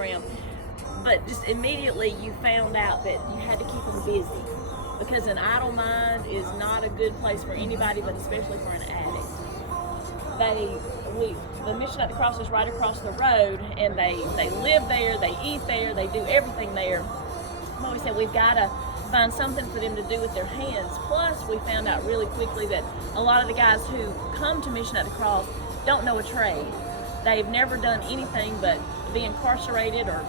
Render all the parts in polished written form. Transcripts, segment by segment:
program. But just immediately you found out that you had to keep them busy, because an idle mind is not a good place for anybody, but especially for an addict. The Mission at the Cross is right across the road, and they live there, they eat there, they do everything there. But we said we've got to find something for them to do with their hands. Plus, we found out really quickly that a lot of the guys who come to Mission at the Cross don't know a trade. They've never done anything but be incarcerated or,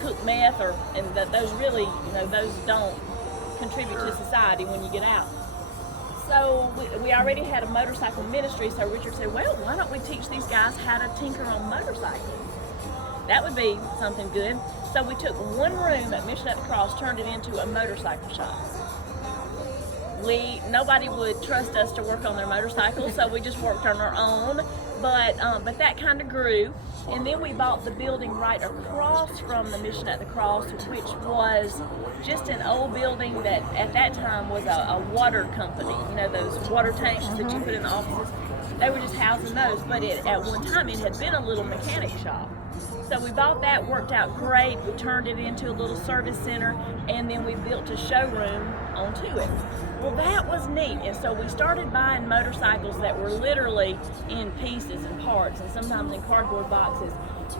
cook meth, and those really, those don't contribute to society when you get out. So we already had a motorcycle ministry, so Richard said, well, why don't we teach these guys how to tinker on motorcycles? That would be something good. So we took one room at Mission at the Cross, turned it into a motorcycle shop. Nobody would trust us to work on their motorcycles, so we just worked on our own. But that kind of grew, and then we bought the building right across from the Mission at the Cross, which was just an old building that at that time was a water company. Those water tanks that you put in the offices. They were just housing those, but at one time it had been a little mechanic shop. So we bought that, worked out great. We turned it into a little service center, and then we built a showroom onto it. Well, that was neat, and so we started buying motorcycles that were literally in pieces and parts, and sometimes in cardboard boxes,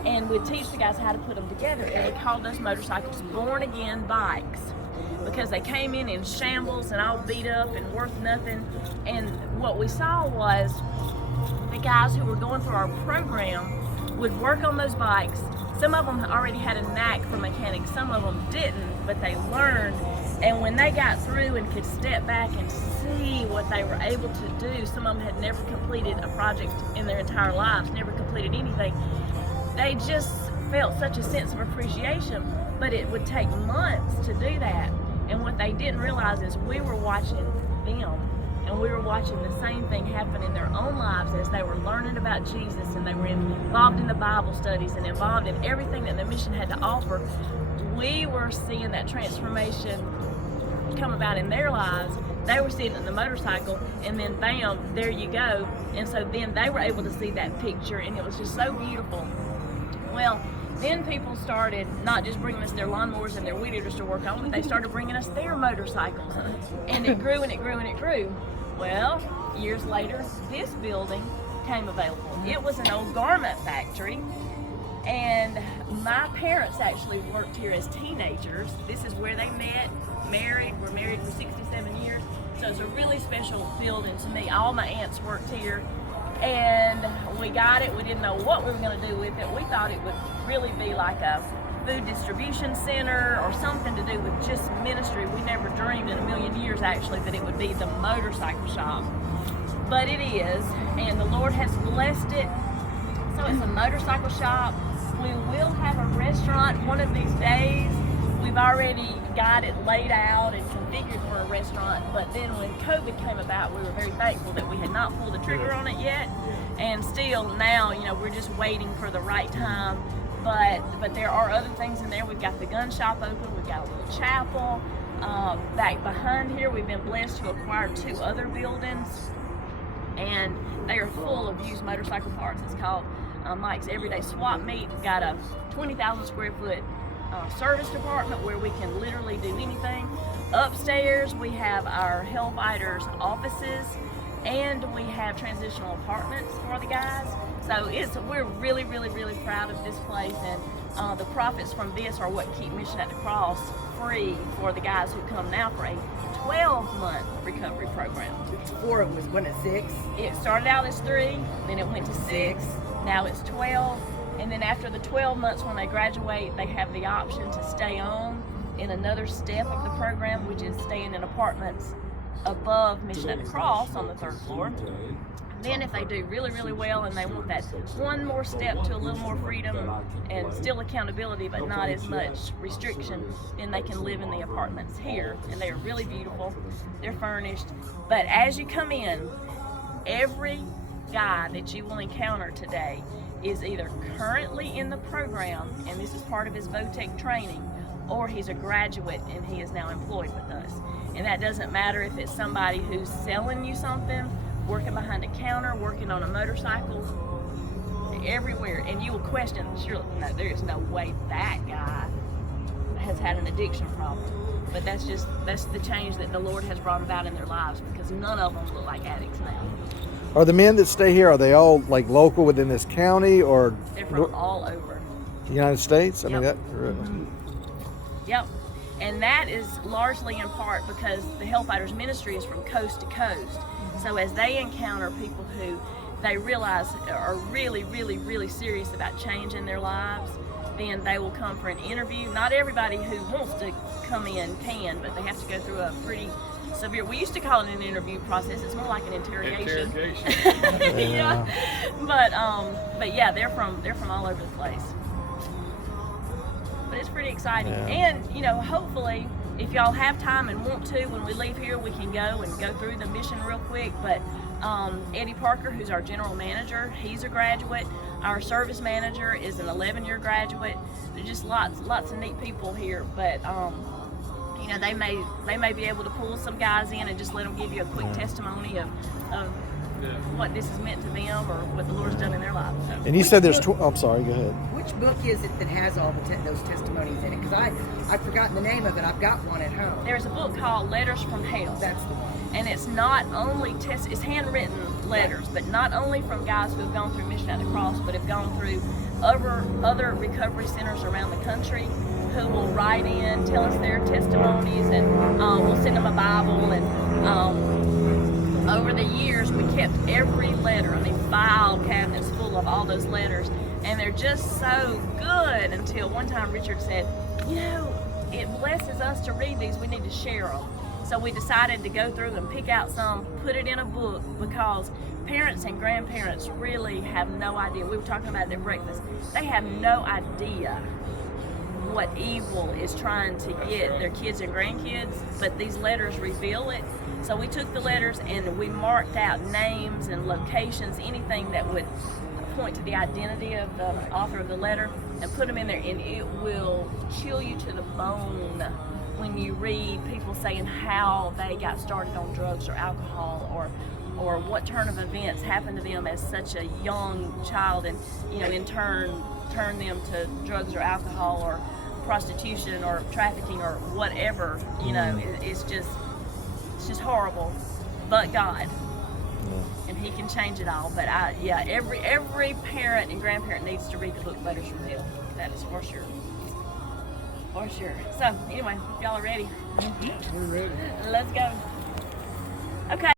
and we'd teach the guys how to put them together, and we called those motorcycles born-again bikes, because they came in shambles and all beat up and worth nothing. And what we saw was the guys who were going through our program would work on those bikes. Some of them already had a knack for mechanics, some of them didn't, but they learned. And when they got through and could step back and see what they were able to do, some of them had never completed a project in their entire lives, never completed anything. They just felt such a sense of appreciation, but it would take months to do that. And what they didn't realize is we were watching them, and we were watching the same thing happen in their own lives as they were learning about Jesus, and they were involved in the Bible studies and involved in everything that the mission had to offer. We were seeing that transformation come about in their lives. They were seeing it in the motorcycle, and then bam, there you go. And so then they were able to see that picture, and it was just so beautiful. Well, then people started not just bringing us their lawnmowers and their weed eaters to work on, but they started bringing us their motorcycles. And it grew and it grew and it grew. Well, years later, this building came available. It was an old garment factory, and my parents actually worked here as teenagers. This is where they met, were married for 67 years. So it's a really special building to me. All my aunts worked here, and we got it. We didn't know what we were going to do with it. We thought it would really be like a food distribution center or something to do with just ministry. We never dreamed in a million years actually that it would be the motorcycle shop, but it is, and the Lord has blessed it. So it's a motorcycle shop. We will have a restaurant one of these days. We've already got it laid out and configured for a restaurant, but then when COVID came about, we were very thankful that we had not pulled the trigger on it yet, and still now, we're just waiting for the right time. But there are other things in there. We've got the gun shop open, we've got a little chapel. Back behind here, we've been blessed to acquire 2 other buildings, and they are full of used motorcycle parts. It's called Mike's Everyday Swap Meet. We've got a 20,000 square foot service department where we can literally do anything. Upstairs, we have our Hellfighters offices, and we have transitional apartments for the guys. So we're really, really, really proud of this place, and the profits from this are what keep Mission at the Cross free for the guys who come now for a 12-month recovery program. Before it was, when it's 6? It started out as 3, then it went to 6, now it's 12, and then after the 12 months when they graduate, they have the option to stay on in another step of the program, which is staying in apartments above Mission at the Cross on the 3rd floor. Then if they do really, really well and they want that one more step to a little more freedom and still accountability but not as much restriction, then they can live in the apartments here. And they are really beautiful. They're furnished. But as you come in, every guy that you will encounter today is either currently in the program, and this is part of his VOTEC training, or he's a graduate and he is now employed with us. And that doesn't matter if it's somebody who's selling you something, working behind a counter, working on a motorcycle. everywhere, and you will question, surely, no, there is no way that guy has had an addiction problem. But that's the change that the Lord has brought about in their lives, because none of them look like addicts now. Are the men that stay here, are they all like local within this county, or They're from all over. the United States? I mean, Yep. that really. Yep. And that is largely in part because the Hellfighters ministry is from coast to coast. So as they encounter people who they realize are really, really, really serious about changing their lives, then they will come for an interview. Not everybody who wants to come in can, but they have to go through a pretty severe, we used to call it an interview process. It's more like an interrogation. Yeah. But yeah, they're from all over the place. But it's pretty exciting. Yeah. And, you know, hopefully, if y'all have time and want to, when we leave here, we can go through the mission real quick. But Eddie Parker, who's our general manager, he's a graduate. Our service manager is an 11-year graduate. There's just lots of neat people here. But you know, they may be able to pull some guys in and just let them give you a quick testimony of what this has meant to them or what the Lord's done in their lives. So. And you said there's I'm sorry, go ahead. Which book is it that has all those testimonies in it? Because I've forgotten the name of it. I've got one at home. There's a book called Letters from Hell. That's the one. And it's not only it's handwritten letters, but not only from guys who have gone through Mission at the Cross, but have gone through other recovery centers around the country, who will write in, tell us their testimonies, and we'll send them a Bible. And over the years, we kept every letter, file cabinets full of all those letters, and they're just so good, until one time Richard said, you know, it blesses us to read these, we need to share them. So we decided to go through and pick out some, put it in a book, because parents and grandparents really have no idea. We were talking about it at breakfast. They have no idea what evil is trying to get their kids and grandkids, but these letters reveal it. So we took the letters and we marked out names and locations, anything that would point to the identity of the author of the letter, and put them in there, and it will chill you to the bone when you read people saying how they got started on drugs or alcohol, or what turn of events happened to them as such a young child, and you know, in turn turned them to drugs or alcohol or prostitution or trafficking or whatever. You know, it's just horrible. But God, and He can change it all. But every parent and grandparent needs to read the book Letters from Hell. That is for sure. For sure. So anyway, if y'all are ready, We're ready. let's go. Okay.